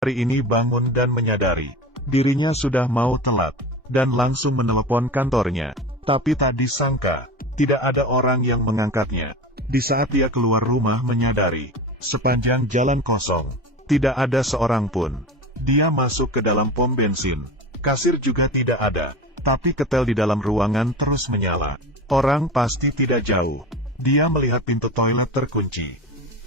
hari ini bangun dan menyadari dirinya sudah mau telat, dan langsung menelepon kantornya. Tapi tak disangka, tidak ada orang yang mengangkatnya. Di saat dia keluar rumah menyadari, sepanjang jalan kosong, tidak ada seorang pun. Dia masuk ke dalam pom bensin. Kasir juga tidak ada, tapi ketel di dalam ruangan terus menyala. Orang pasti tidak jauh. Dia melihat pintu toilet terkunci,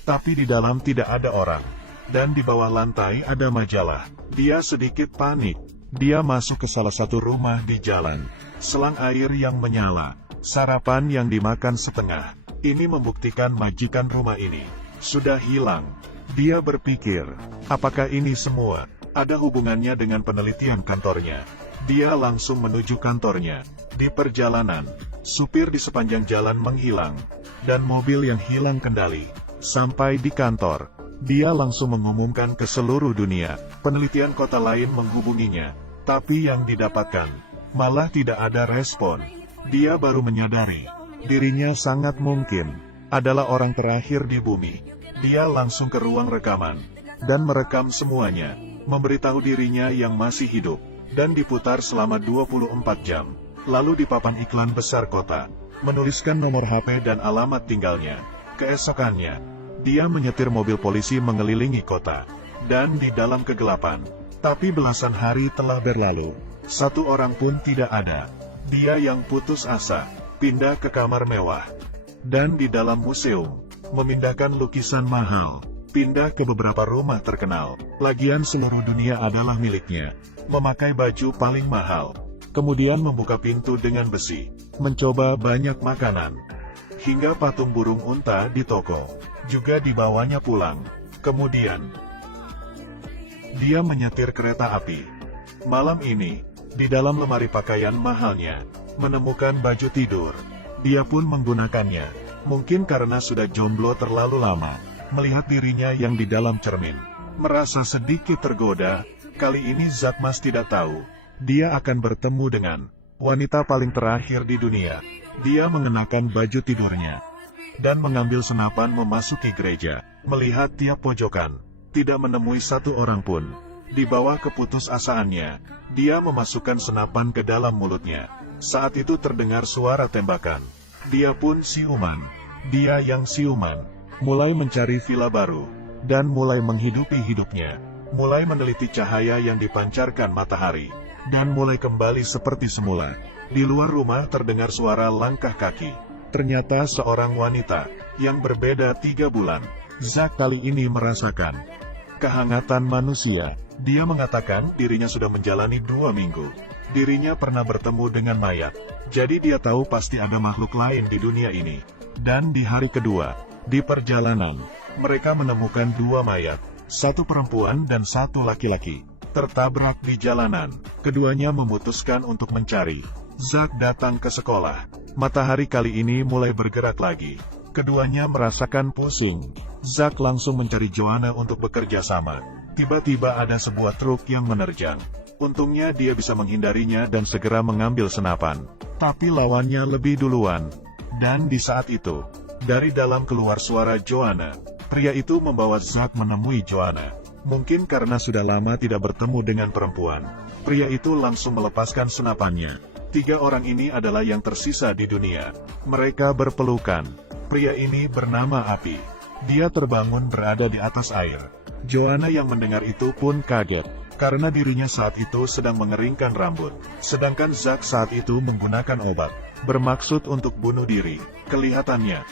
tapi di dalam tidak ada orang. Dan di bawah lantai ada majalah. Dia sedikit panik. Dia masuk ke salah satu rumah di jalan. Selang air yang menyala. Sarapan yang dimakan setengah. Ini membuktikan majikan rumah ini sudah hilang. Dia berpikir, apakah ini semua ada hubungannya dengan penelitian kantornya? Dia langsung menuju kantornya. Di perjalanan, supir di sepanjang jalan menghilang, dan mobil yang hilang kendali. Sampai di kantor, dia langsung mengumumkan ke seluruh dunia. Penelitian kota lain menghubunginya, tapi yang didapatkan malah tidak ada respon. Dia baru menyadari, dirinya sangat mungkin adalah orang terakhir di bumi. Dia langsung ke ruang rekaman, dan merekam semuanya, memberitahu dirinya yang masih hidup, dan diputar selama 24 jam. Lalu dipapan iklan besar kota, menuliskan nomor HP dan alamat tinggalnya. Keesokannya, dia menyetir mobil polisi mengelilingi kota, dan di dalam kegelapan. Tapi belasan hari telah berlalu, satu orang pun tidak ada. Dia yang putus asa, pindah ke kamar mewah, dan di dalam museum, memindahkan lukisan mahal, pindah ke beberapa rumah terkenal. Lagian seluruh dunia adalah miliknya. Memakai baju paling mahal, kemudian membuka pintu dengan besi, mencoba banyak makanan, hingga patung burung unta di toko juga dibawanya pulang. Kemudian, dia menyetir kereta api. Malam ini, di dalam lemari pakaian mahalnya, menemukan baju tidur. Dia pun menggunakannya, mungkin karena sudah jomblo terlalu lama, melihat dirinya yang di dalam cermin. Merasa sedikit tergoda, kali ini Zakmas tidak tahu, dia akan bertemu dengan wanita paling terakhir di dunia. Dia mengenakan baju tidurnya, dan mengambil senapan memasuki gereja. Melihat tiap pojokan, tidak menemui satu orang pun. Di bawah keputusasaannya, dia memasukkan senapan ke dalam mulutnya. Saat itu terdengar suara tembakan. Dia pun siuman. Dia yang siuman, mulai mencari villa baru, dan mulai menghidupi hidupnya. Mulai meneliti cahaya yang dipancarkan matahari, dan mulai kembali seperti semula. Di luar rumah terdengar suara langkah kaki. Ternyata seorang wanita, yang berbeda 3 bulan. Zak kali ini merasakan kehangatan manusia. Dia mengatakan dirinya sudah menjalani 2 minggu. Dirinya pernah bertemu dengan mayat. Jadi dia tahu pasti ada makhluk lain di dunia ini. Dan di hari kedua, di perjalanan, mereka menemukan 2 mayat. Satu perempuan dan satu laki-laki, tertabrak di jalanan. Keduanya memutuskan untuk mencari. Zak datang ke sekolah. Matahari kali ini mulai bergerak lagi. Keduanya merasakan pusing. Zak langsung mencari Joanna untuk bekerja sama. Tiba-tiba ada sebuah truk yang menerjang. Untungnya dia bisa menghindarinya dan segera mengambil senapan. Tapi lawannya lebih duluan. Dan di saat itu, dari dalam keluar suara Joanna. Pria itu membawa Zak menemui Joanna. Mungkin karena sudah lama tidak bertemu dengan perempuan, pria itu langsung melepaskan senapannya. 3 orang ini adalah yang tersisa di dunia. Mereka berpelukan. Pria ini bernama Api. Dia terbangun berada di atas air. Joanna yang mendengar itu pun kaget, karena dirinya saat itu sedang mengeringkan rambut. Sedangkan Zak saat itu menggunakan obat, bermaksud untuk bunuh diri. Kelihatannya,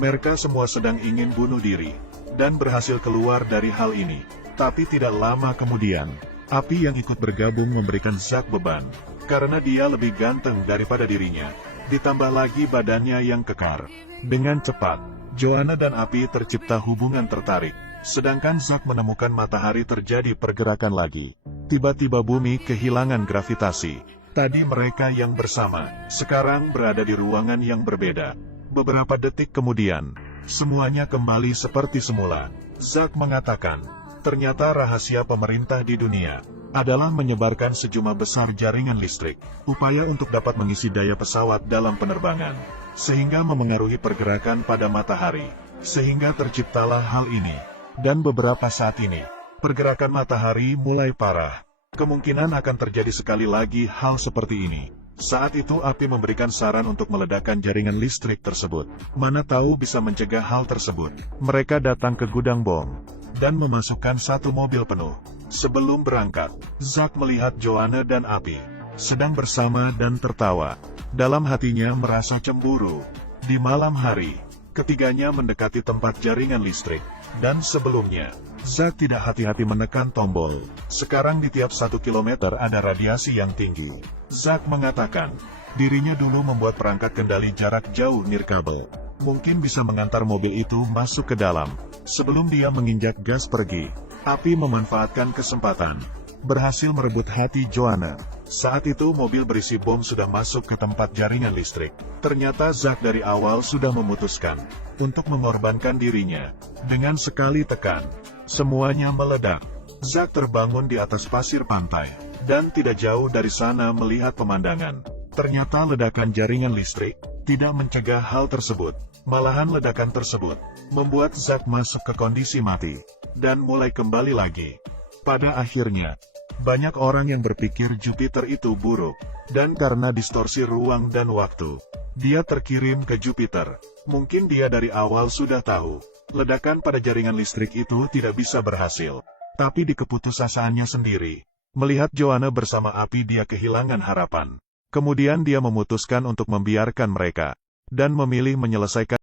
mereka semua sedang ingin bunuh diri, dan berhasil keluar dari hal ini. Tapi tidak lama kemudian, Api yang ikut bergabung memberikan Zak beban, karena dia lebih ganteng daripada dirinya. Ditambah lagi badannya yang kekar. Dengan cepat, Joanna dan Api tercipta hubungan tertarik. Sedangkan Zak menemukan matahari terjadi pergerakan lagi. Tiba-tiba bumi kehilangan gravitasi. Tadi mereka yang bersama, sekarang berada di ruangan yang berbeda. Beberapa detik kemudian, semuanya kembali seperti semula. Zak mengatakan, ternyata rahasia pemerintah di dunia adalah menyebarkan sejumlah besar jaringan listrik, upaya untuk dapat mengisi daya pesawat dalam penerbangan, sehingga memengaruhi pergerakan pada matahari, sehingga terciptalah hal ini. Dan beberapa saat ini, Pergerakan matahari mulai parah. Kemungkinan akan terjadi sekali lagi hal seperti ini. Saat itu api memberikan saran untuk meledakkan jaringan listrik tersebut. Mana tahu bisa mencegah hal tersebut. Mereka datang ke gudang bom dan memasukkan satu mobil penuh. Sebelum berangkat, Zack melihat Joanna dan Api sedang bersama dan tertawa. Dalam hatinya merasa cemburu. Di malam hari, ketiganya mendekati tempat jaringan listrik. Dan sebelumnya, Zack tidak hati-hati menekan tombol. Sekarang di tiap 1 kilometer ada radiasi yang tinggi. Zack mengatakan, dirinya dulu membuat perangkat kendali jarak jauh nirkabel. Mungkin bisa mengantar mobil itu masuk ke dalam. Sebelum dia menginjak gas pergi, Api memanfaatkan kesempatan. Berhasil merebut hati Joanna. Saat itu mobil berisi bom sudah masuk ke tempat jaringan listrik. Ternyata Zack dari awal sudah memutuskan untuk mengorbankan dirinya. Dengan sekali tekan, semuanya meledak. Zack terbangun di atas pasir pantai, dan tidak jauh dari sana melihat pemandangan. Ternyata ledakan jaringan listrik tidak mencegah hal tersebut. Malahan ledakan tersebut membuat Zack masuk ke kondisi mati, dan mulai kembali lagi. Pada akhirnya, banyak orang yang berpikir Jupiter itu buruk, dan karena distorsi ruang dan waktu, dia terkirim ke Jupiter. Mungkin dia dari awal sudah tahu, ledakan pada jaringan listrik itu tidak bisa berhasil. Tapi di keputusasanya sendiri, melihat Joanna bersama Api dia kehilangan harapan. Kemudian dia memutuskan untuk membiarkan mereka, dan memilih menyelesaikan